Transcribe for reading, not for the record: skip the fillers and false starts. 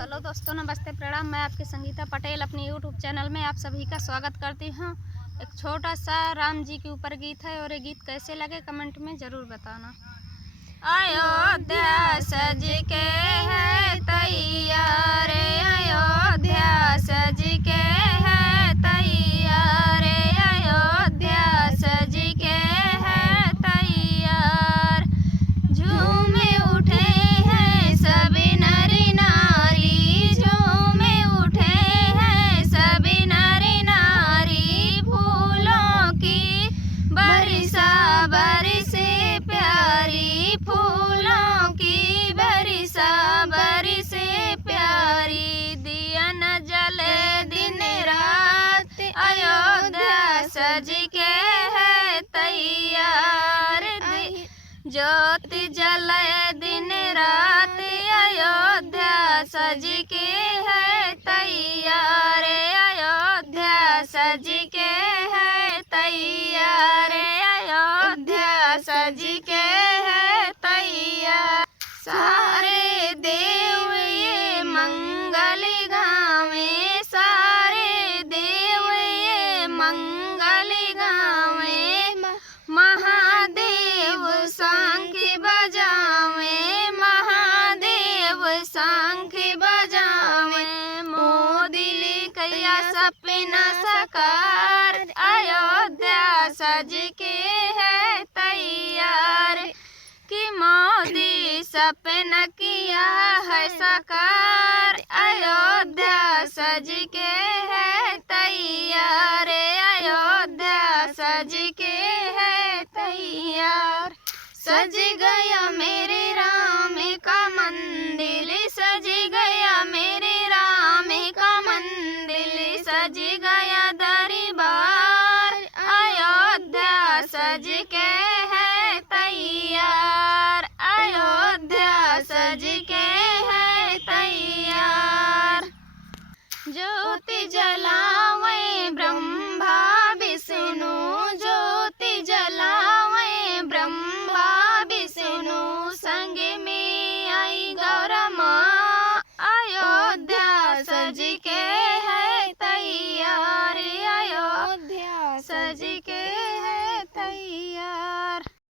Hello दोस्तों, नमस्ते, प्रणाम। मैं आपकी संगीता पटेल अपनी यूट्यूब चैनल में आप सभी का स्वागत करती हूँ। एक छोटा सा राम जी के ऊपर गीत है और ये गीत कैसे लगे कमेंट में ज़रूर बताना। अयोध्या सज के है तैयार, अयोध्या सज के है तैयार, अयोध्या सज के है तैयार। झूमे उठे हैं सभी नरी नारी, झूमे उठे हैं सभी नरी नारी। फूलों की बरसा बरसे प्यारी, फूलों की बरसा बरसे प्यारी। दिया न जले दिन रात, अयोध्या सज के है तैयार। ज्योत जले दिन रात, अयोध्या सज के है तैयार, अयोध्या सज के है तैयार, अयोध्या सज के है तैयार। सारे देव ये मंगल गावे, सारे देव ये मंगल गावे। महादेव शंख बजावे, महादेव शंख बजावे। मोदी लिखया सपना साकार, अयोध्या सज के है तैयार। कि मोदी सपना किया है साकार, अयोध्या सज के है तैयार, अयोध्या सज के है तैयार। सज गया मेरे राम का मंदिर,